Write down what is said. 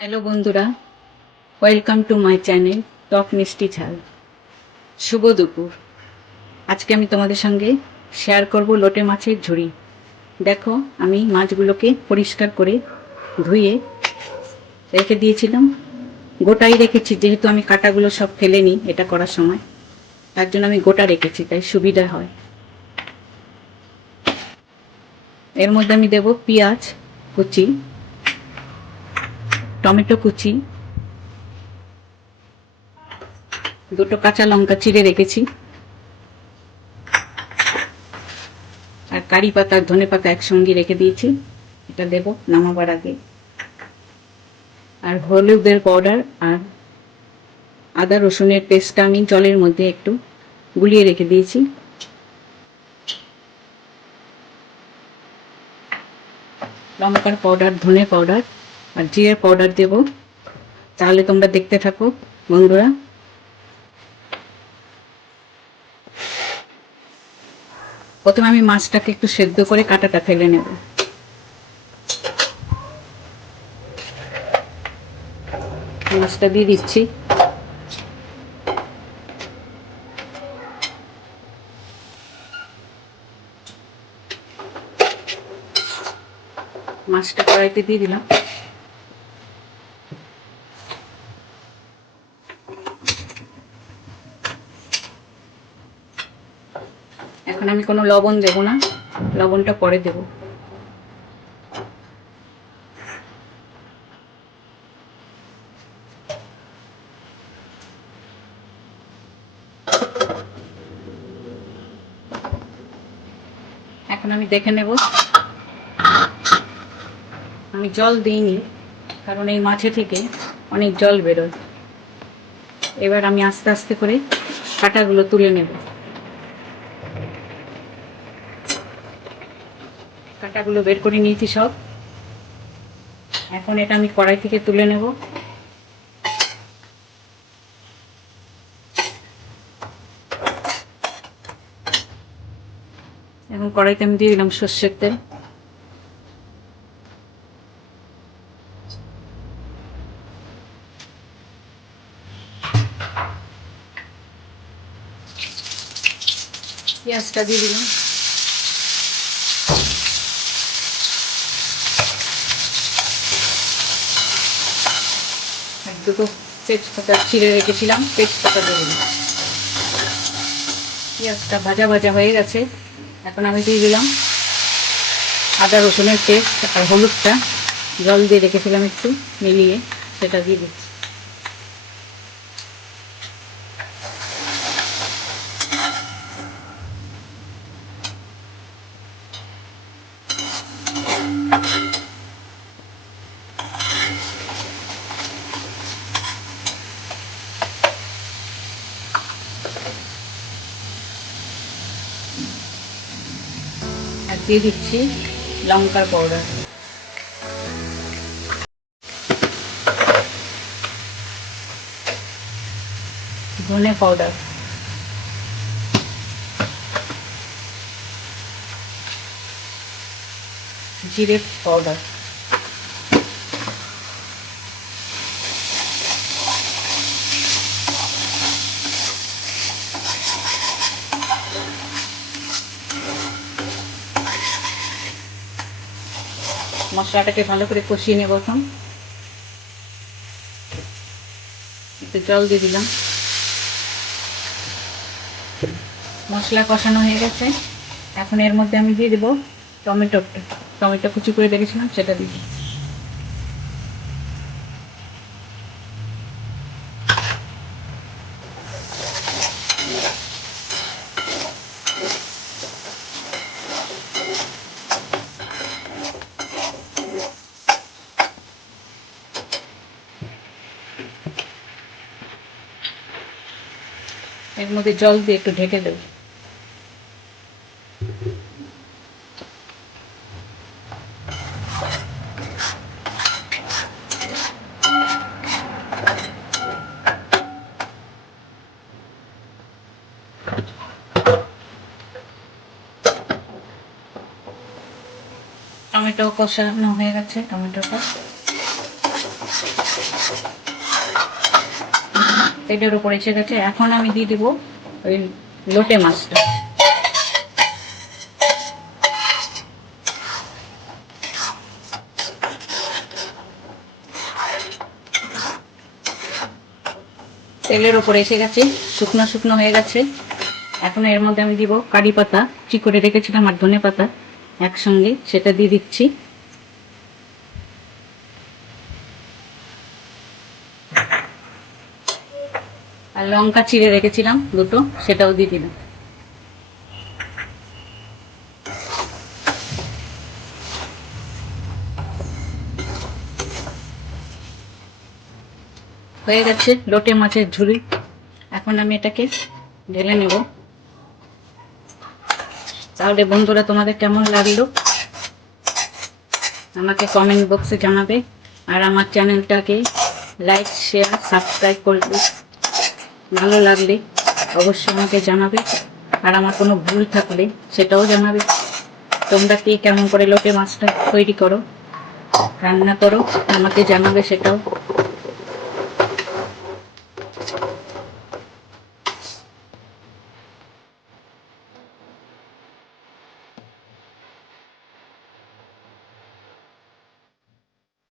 Hello বন্ধুরা, welcome to my channel টক মিষ্টি ঝাল। শুভ দুপুর। আজকে আমি তোমাদের সঙ্গে শেয়ার করব লোটে মাছের ঝুড়ি। দেখো, আমি মাছগুলোকে পরিষ্কার করে ধুয়ে রেখে দিয়েছিলাম। গোটাই রেখেছি, যেহেতু আমি কাঁটাগুলো সব ফেলে নিই এটা করার সময়, তার জন্য আমি গোটা রেখেছি, তাই সুবিধা হয়। এর মধ্যে আমি দেব পেঁয়াজ কুচি, টমেটো কুচি, দুটো কাঁচা লঙ্কা চিড়ে রেখেছি, আর কারি পাতা আর ধনে পাতা একসঙ্গে রেখে দিয়েছি, এটা দেব নামাবার আগে। আর হলুদের পাউডার আর আদা রসুনের পেস্টটা আমি জলের মধ্যে একটু গুলিয়ে রেখে দিয়েছি। লঙ্কার পাউডার, ধনে পাউডার আর জিরের পাউডার দেব। তাহলে তোমরা দেখতে থাকো বন্ধুরা। প্রথমে আমি মাছটাকে একটু সেদ্ধ করে কাঁটাটা ফেলে নেব। মাছটা দিয়ে দিচ্ছি। মাছটা কড়াইতে দিয়ে দিলাম। এখন আমি কোনো লবণ দেব না, লবণটা পরে দেব। এখন আমি দেখে নেব। আমি জল দিইনি, কারণ এই মাছে থেকে অনেক জল বেরোয়। এবার আমি আস্তে আস্তে করে কাঁটাগুলো তুলে নেব। কাঁটাগুলো বের করে নিয়েছি সব। এখন এটা আমি কড়াই থেকে তুলে নেব। এখন কড়াইতে আমি দিয়ে দিলাম সর্ষের তেল। পেঁয়াজটা দিয়ে দিলাম। দুটো তেজপাতা ছিঁড়ে রেখেছিলাম, তেজপাতা দিয়ে দিলাম। পেঁয়াজটা ভাজা ভাজা হয়ে গেছে। এখন আমি দিয়ে দিলাম আদা রসুনের পেস্ট আর হলুদটা জল দিয়ে রেখেছিলাম একটু মিলিয়ে, সেটা দিয়ে দিচ্ছি। আর দিয়ে দিচ্ছি লঙ্কার পাউডার, ধনে পাউডার, জিরে পাউডার, মশলাটাকে ভালো করে কষিয়ে নেব। এখন একটু জল দিয়ে দিলাম। মশলা কষানো হয়ে গেছে। এখন এর মধ্যে আমি দিয়ে দেবো টমেটো কুচি করে রেখেছিলাম, সেটা দিয়ে দিই। এর মধ্যে জল দিয়ে একটু ঢেকে দেবো। টমেটো কষানো হয়ে গেছে। টমেটোটা তেলের উপর এসে গেছে, এখন আমি দিয়ে দেবো ওই লোটে মাছটা। তেলের উপর এসে গেছে, শুকনো শুকনো হয়ে গেছে। এখন এর মধ্যে আমি দিব কারি পাতা, কুচি করে রেখেছিলাম, আর ধনে পাতা একসঙ্গে, সেটা দিয়ে দিচ্ছি। আর লঙ্কা চিড়ে রেখেছিলাম দুটো, সেটাও দিয়ে দিলাম। হয়ে গেছে লোটে মাছের ঝুড়ি। এখন আমি এটাকে ঢেলে নেব। তাহলে বন্ধুরা, তোমাদের কেমন লাগলো আমাকে কমেন্ট বক্সে জানাবে। আর আমার চ্যানেলটাকে লাইক, শেয়ার, সাবস্ক্রাইব করবে। ভালো লাগলে অবশ্যই আমাকে জানাবে। আর আমার কোনো ভুল থাকলে সেটাও জানাবে। তোমরা কে কেমন করে লোটে মাছটা তৈরি করো, রান্না করো, আমাকে জানাবে সেটাও।